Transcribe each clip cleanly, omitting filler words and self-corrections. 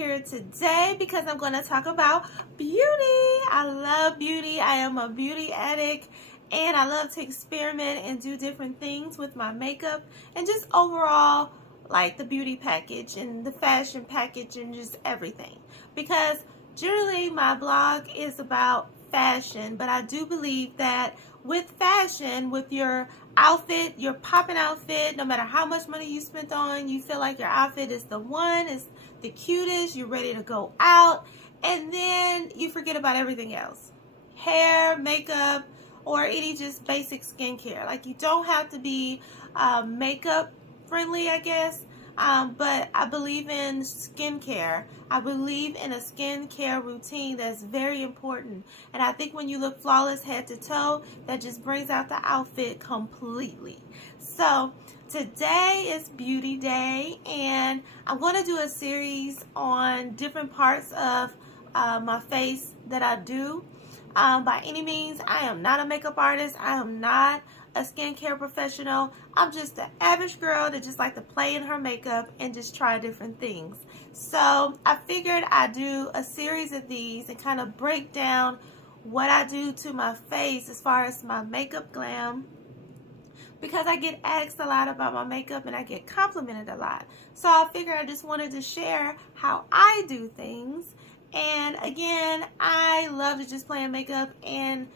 here today because I'm going to talk about beauty. I love beauty. I am a beauty addict and I love to experiment and do different things with my makeup and just overall like the beauty package and the fashion package and just everything. Because generally my blog is about fashion, but I do believe that with fashion, with your outfit, your popping outfit, no matter how much money you spent on, you feel like your outfit is the one, is the cutest, you're ready to go out, and then you forget about everything else. Hair, makeup, or any just basic skincare. Like, you don't have to be makeup friendly, I guess, but I believe in skincare. I believe in a skincare routine that's very important. And I think when you look flawless head to toe, that just brings out the outfit completely. So today is beauty day, and I'm going to do a series on different parts of my face that I do. By any means, I am not a makeup artist. I am not a skincare professional. I'm just an average girl that just like to play in her makeup and just try different things. So I figured I'd do a series of these and kind of break down what I do to my face as far as my makeup glam, because I get asked a lot about my makeup and I get complimented a lot. So I figured I just wanted to share how I do things. And again, I love to just play in makeup, and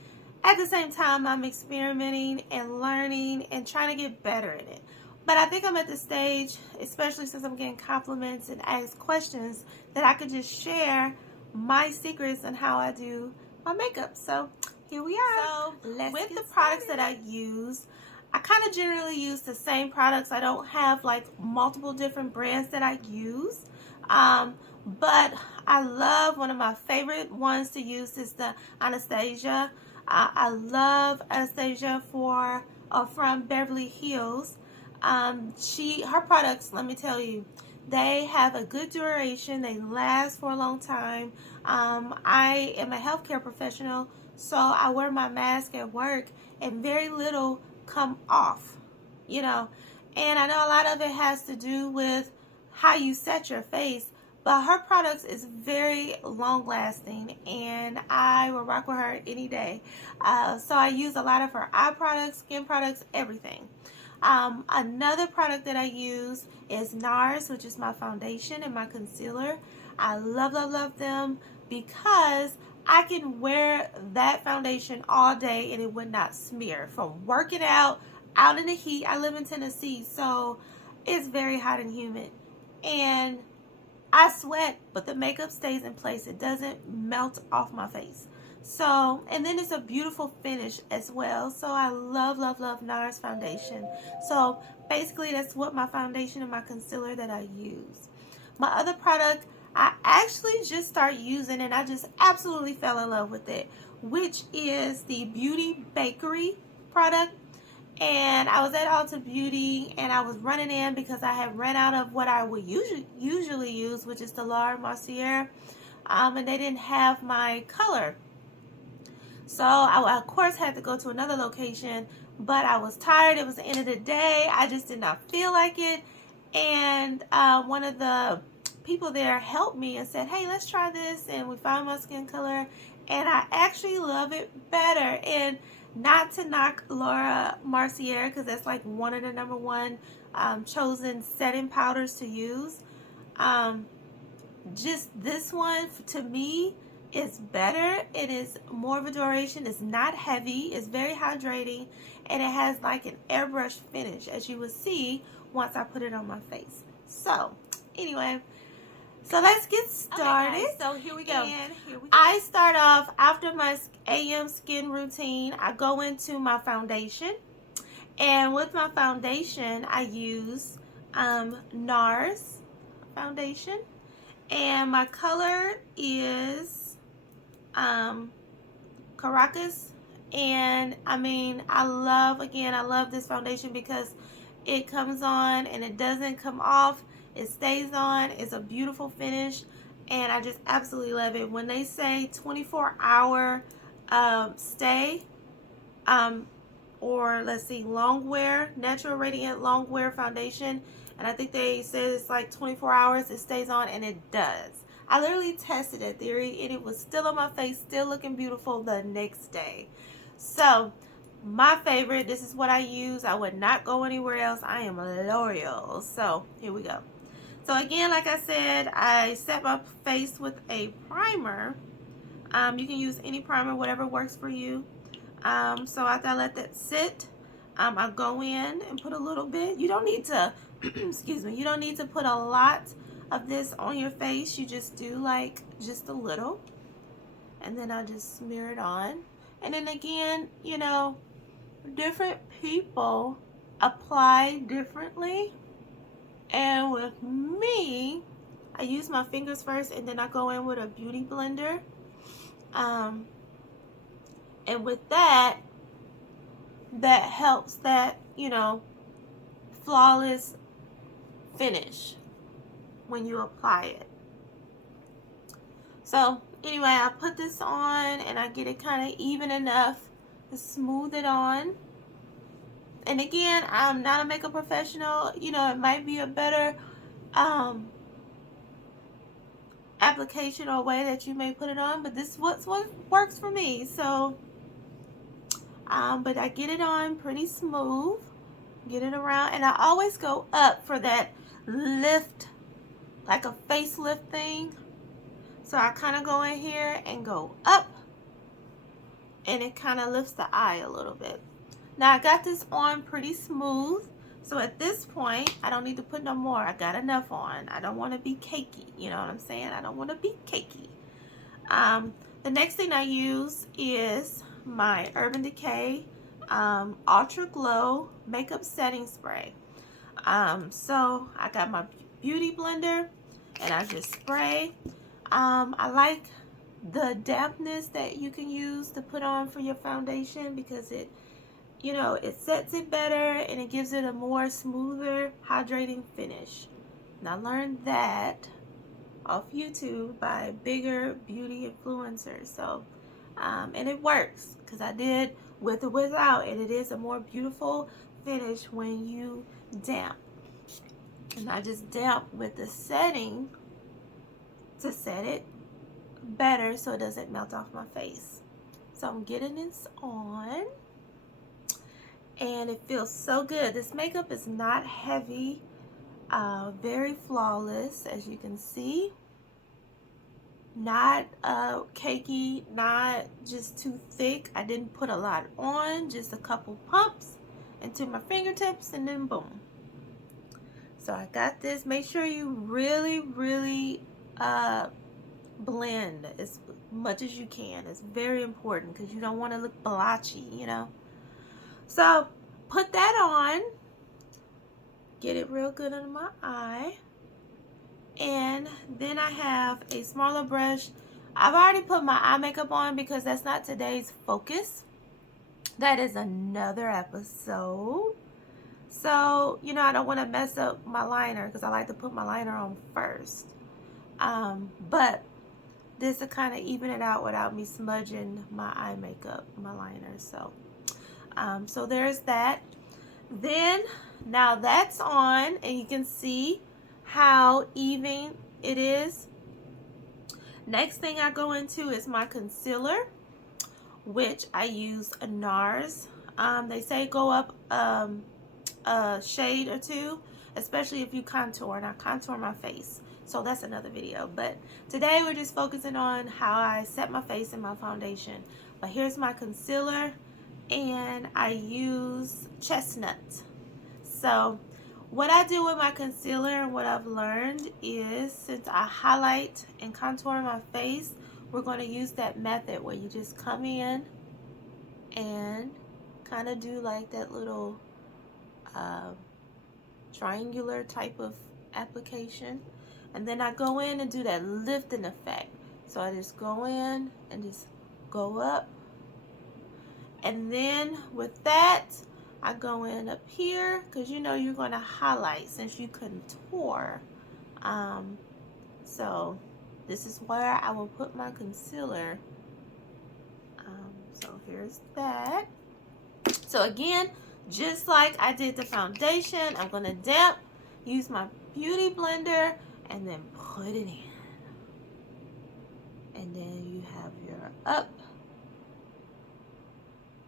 at the same time I'm experimenting and learning and trying to get better at it. But I think I'm at the stage, especially since I'm getting compliments and asked questions, that I could just share my secrets on how I do my makeup. So here we are. So with the products that I use, I kind of generally use the same products. I don't have like multiple different brands that I use. But I love, one of my favorite ones to use is the Anastasia. I love Anastasia from Beverly Hills. Her products, let me tell you, they have a good duration. They last for a long time. I am a healthcare professional, so I wear my mask at work and very little come off, you know. And I know a lot of it has to do with how you set your face, but her products is very long lasting and I will rock with her any day. So I use a lot of her eye products, skin products, everything. Another product that I use is NARS, which is my foundation and my concealer. I love, love, love them because I can wear that foundation all day and it would not smear. From working out in the heat, I live in Tennessee, so it's very hot and humid. And I sweat, but the makeup stays in place. It doesn't melt off my face. So, and then it's a beautiful finish as well. So I love, love, love NARS foundation. So basically that's what my foundation and my concealer that I use. My other product, I actually just started using and I just absolutely fell in love with it, which is the Beauty Bakery product. And I was at Ulta Beauty and I was running in because I had ran out of what I would usually use, which is the La Mercier, and they didn't have my color. So I of course had to go to another location, but I was tired. It was the end of the day. I just did not feel like it. And one of the people there helped me and said, hey, let's try this. And we found my skin color and I actually love it better. And not to knock La Mercier, because that's like one of the #1 chosen setting powders to use. Just this one, to me, is better. It is more of a duration. It's not heavy. It's very hydrating. And it has like an airbrush finish, as you will see once I put it on my face. So, anyway. So let's get started. Okay, so here we go. I start off after my AM skin routine. I go into my foundation, and with my foundation, I use NARS foundation, and my color is Caracas. And I mean, I love this foundation because it comes on and it doesn't come off. It stays on. It's a beautiful finish and I just absolutely love it. When they say 24-hour stay, or let's see, long wear, natural radiant long wear foundation, and I think they said it's like 24 hours it stays on, and it does. I literally tested that theory and it was still on my face, still looking beautiful the next day. So my favorite, this is what I use. I would not go anywhere else. I am loyal. So here we go. So again, like I said, I set my face with a primer. You can use any primer, whatever works for you. So after I let that sit, I'll go in and put a little bit. You don't need to, excuse me, you don't need to put a lot of this on your face. You just do like just a little. And then I'll just smear it on. And then again, you know, different people apply differently. And with me, I use my fingers first and then I go in with a beauty blender. And with that, that helps that, you know, flawless finish when you apply it. So anyway, I put this on and I get it kind of even enough to smooth it on. And again, I'm not a makeup professional. You know, it might be a better application or way that you may put it on, but this is what works for me. So but I get it on pretty smooth, get it around, and I always go up for that lift, like a facelift thing. So I kind of go in here and go up, and it kind of lifts the eye a little bit. Now I got this on pretty smooth, so at this point I don't need to put no more. I got enough on. I don't want to be cakey, you know what I'm saying? I don't want to be cakey. The next thing I use is my Urban Decay Ultra Glow Makeup Setting Spray. So I got my beauty blender and I just spray. I like the dampness that you can use to put on for your foundation because it, you know, it sets it better and it gives it a more smoother, hydrating finish. And I learned that off YouTube by bigger beauty influencers. So, and it works because I did with or without, and it is a more beautiful finish when you damp. And I just damp with the setting to set it better so it doesn't melt off my face. So I'm getting this on and it feels so good. This makeup is not heavy, very flawless, as you can see. Not cakey, not just too thick. I didn't put a lot on, just a couple pumps into my fingertips and then boom. So I got this. Make sure you really blend as much as you can. It's very important because you don't want to look blotchy, you know. So put that on, get it real good under my eye, and then I have a smaller brush. I've already put my eye makeup on because that's not today's focus. That is another episode. So, you know, I don't want to mess up my liner because I like to put my liner on first. But this will kind of even it out without me smudging my eye makeup, my liner. So, so there's that. Then, now that's on and you can see how even it is. Next thing I go into is my concealer, which I use a NARS. They say go up a shade or two, especially if you contour, and I contour my face. So that's another video. But today we're just focusing on how I set my face in my foundation. But here's my concealer, and I use Chestnut. So what I do with my concealer and what I've learned is, since I highlight and contour my face, we're going to use that method where you just come in and kind of do like that little triangular type of application, and then I go in and do that lifting effect. So I just go in and just go up, and then with that I go in up here because you know you're going to highlight since you contour. So this is where I will put my concealer. So here's that. So again, just like I did the foundation, I'm going to damp, use my beauty blender, and then put it in. have your up.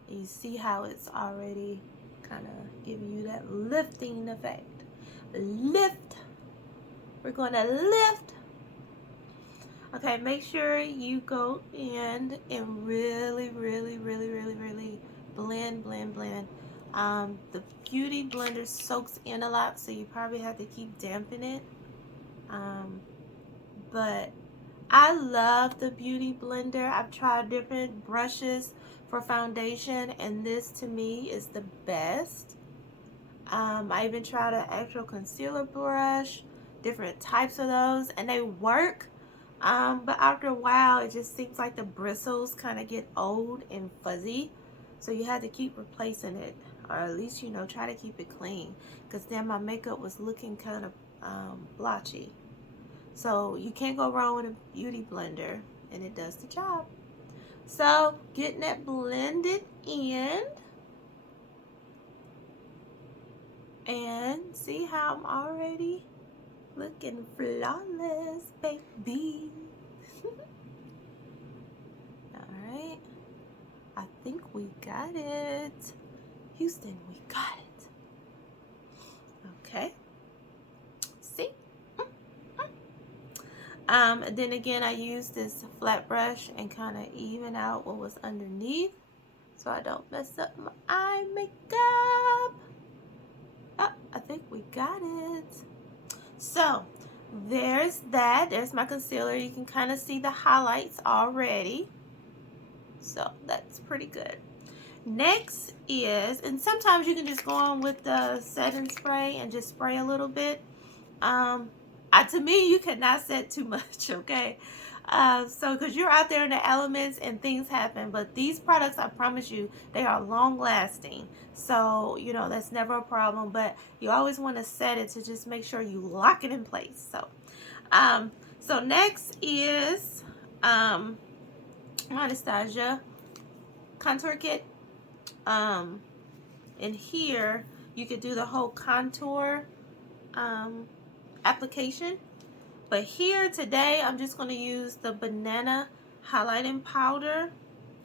You see how it's already kind of giving you that lifting effect. Lift. We're going to lift. Okay, make sure you go in and really blend. The beauty blender soaks in a lot, so you probably have to keep damping it. But I love the beauty blender. I've tried different brushes for foundation, and this to me is the best. I even tried an actual concealer brush, different types of those, and they work. But after a while, it just seems like the bristles kind of get old and fuzzy. So you have to keep replacing it, or at least, you know, try to keep it clean. Because then my makeup was looking kind of blotchy. So you can't go wrong with a beauty blender, and it does the job. So getting that blended in. And see how I'm already looking flawless, baby. Alright. I think we got it. Houston, we got it. Okay. See? Then again, I use this flat brush and kind of even out what was underneath so I don't mess up my eye makeup. Oh, I think we got it. So there's that. There's my concealer. You can kind of see the highlights already. So that's pretty good. Next is, and sometimes you can just go on with the setting spray and just spray a little bit. To me, you cannot set too much, okay? So because you're out there in the elements and things happen, but these products, I promise you, they are long lasting. So, you know, that's never a problem, but you always want to set it to just make sure you lock it in place. So next is Anastasia contour kit. In here, you could do the whole contour application. But here today, I'm just going to use the banana highlighting powder.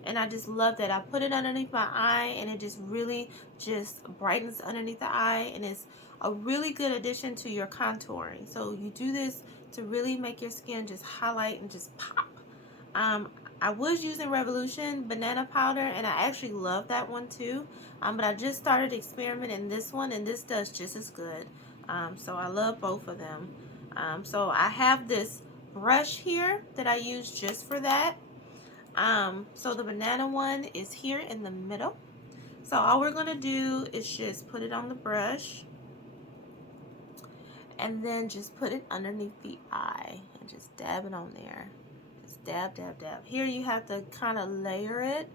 And I just love that. I put it underneath my eye, and it just really just brightens underneath the eye. And it's a really good addition to your contouring. So you do this to really make your skin just highlight and just pop. I was using Revolution banana powder, and I actually love that one too. But I just started experimenting this one, and this does just as good. So I love both of them. So I have this brush here that I use just for that. So the banana one is here in the middle. So all we're going to do is just put it on the brush. And then just put it underneath the eye. And just dab it on there. Just dab. Here you have to kind of layer it.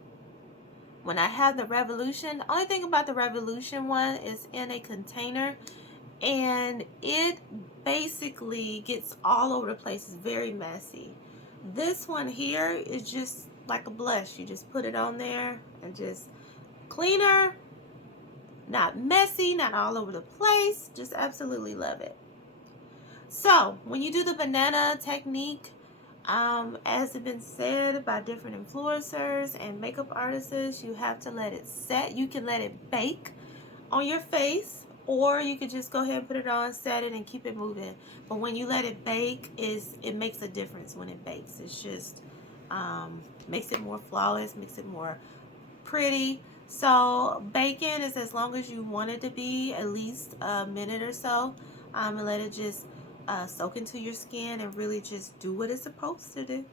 When I have the Revolution, the only thing about the Revolution one is in a container. And it basically gets all over the place. It's very messy. This one here is just like a blush. You just put it on there and just cleaner, not messy, not all over the place. Just absolutely love it. So when you do the banana technique, as has been said by different influencers and makeup artists, you have to let it set. You can let it bake on your face, or you could just go ahead and put it on, set it, and keep it moving. But when you let it bake, it makes a difference when it bakes. It's just makes it more flawless, makes it more pretty. So baking is as long as you want it to be, at least a minute or so, and let it just soak into your skin and really just do what it's supposed to do.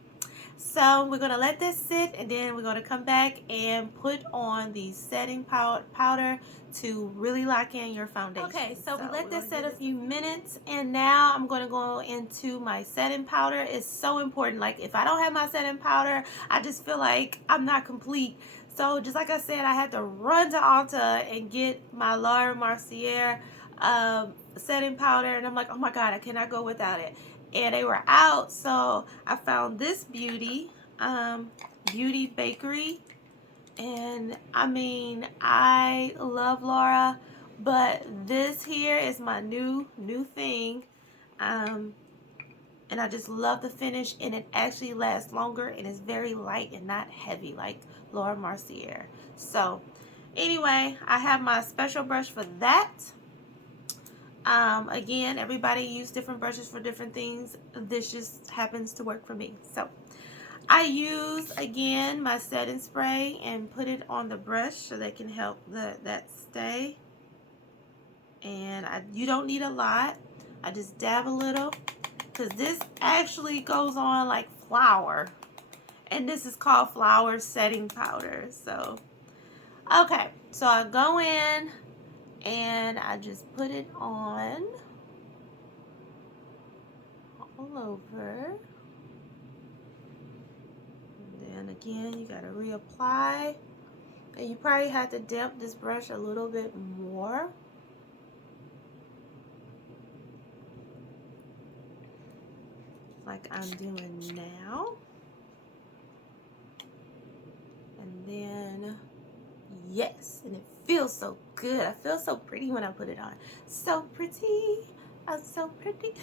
So we're going to let this sit, and then we're going to come back and put on the setting powder to really lock in your foundation. Okay, so we let this set a few minutes, and now I'm going to go into my setting powder. It's so important. Like, if I don't have my setting powder, I just feel like I'm not complete. So just like I said, I had to run to Ulta and get my Laura Mercier setting powder, and I'm like, oh my God, I cannot go without it. And they were out, so I found this beauty bakery. And I mean, I love Laura, but this here is my new thing. And I just love the finish, and it actually lasts longer and is very light and not heavy like Laura Mercier. So anyway, I have my special brush for that. Again, everybody use different brushes for different things. This just happens to work for me. So I use, again, my setting spray and put it on the brush so they can help that stay. And you don't need a lot. I just dab a little, because this actually goes on like flour. And this is called flour setting powder. So, okay. So I go in and I just put it on all over. And then again, you got to reapply. And you probably have to damp this brush a little bit more. Like I'm doing now. And then, yes, and it feels so good. I feel so pretty when I put it on. So pretty. I'm so pretty.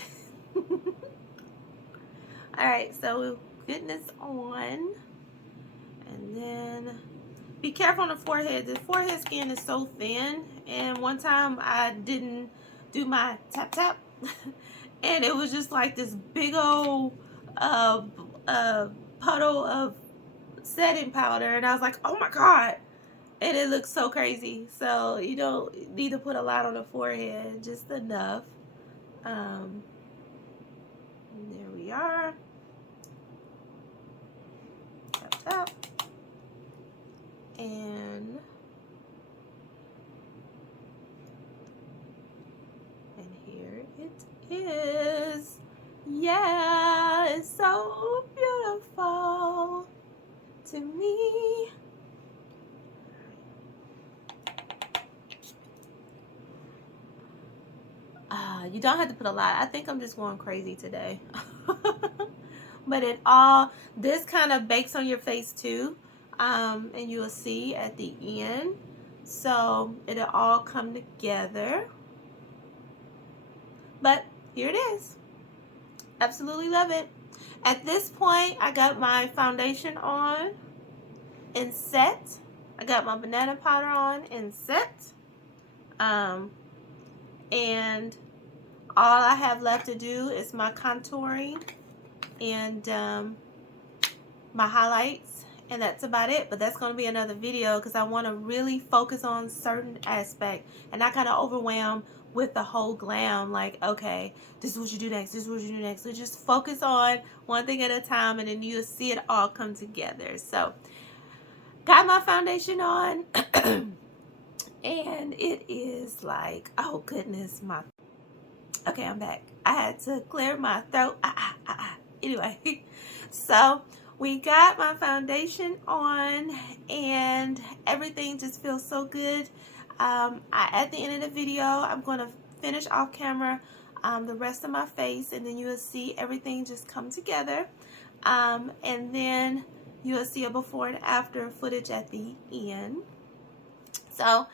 Alright, so getting this on. And then be careful on the forehead. The forehead skin is so thin. And one time I didn't do my tap tap. And it was just like this big old puddle of setting powder. And I was like, oh my God. And it looks so crazy. So you don't need to put a lot on the forehead. Just enough. There we are. Tap, tap. And here it is. Yeah, it's so beautiful to me. You don't have to put a lot. I think I'm just going crazy today. But this kind of bakes on your face too. And you will see at the end. So it'll all come together. But here it is. Absolutely love it. At this point, I got my foundation on and set. I got my banana powder on and set. And all I have left to do is my contouring and my highlights, and that's about it. But that's going to be another video because I want to really focus on certain aspect and not kind of overwhelm with the whole glam, like, okay, this is what you do next, this is what you do next. So just focus on one thing at a time, and then you'll see it all come together. So got my foundation on and it is like, oh goodness, okay, I'm back. I had to clear my throat. Anyway, so we got my foundation on and everything just feels so good. At the end of the video, I'm going to finish off camera the rest of my face, and then you will see everything just come together. And then you will see a before and after footage at the end. So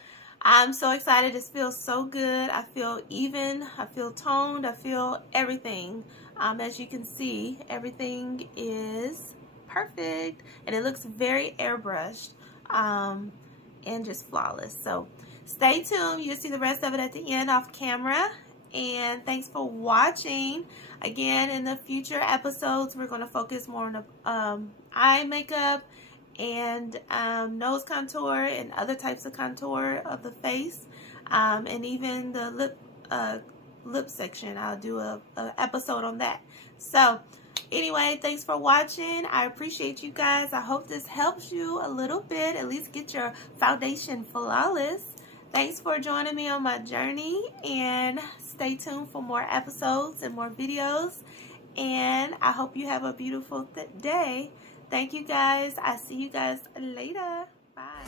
I'm so excited. This feels so good. I feel even. I feel toned. I feel everything. As you can see, everything is perfect, and it looks very airbrushed and just flawless. So stay tuned. You'll see the rest of it at the end off camera. And thanks for watching. Again, in the future episodes, we're going to focus more on eye makeup and nose contour and other types of contour of the face, and even the lip section. I'll do a episode on that. So anyway, thanks for watching. I appreciate you guys. I hope this helps you a little bit, at least get your foundation flawless. Thanks for joining me on my journey, and stay tuned for more episodes and more videos. And I hope you have a beautiful day. Thank you guys. I'll see you guys later. Bye.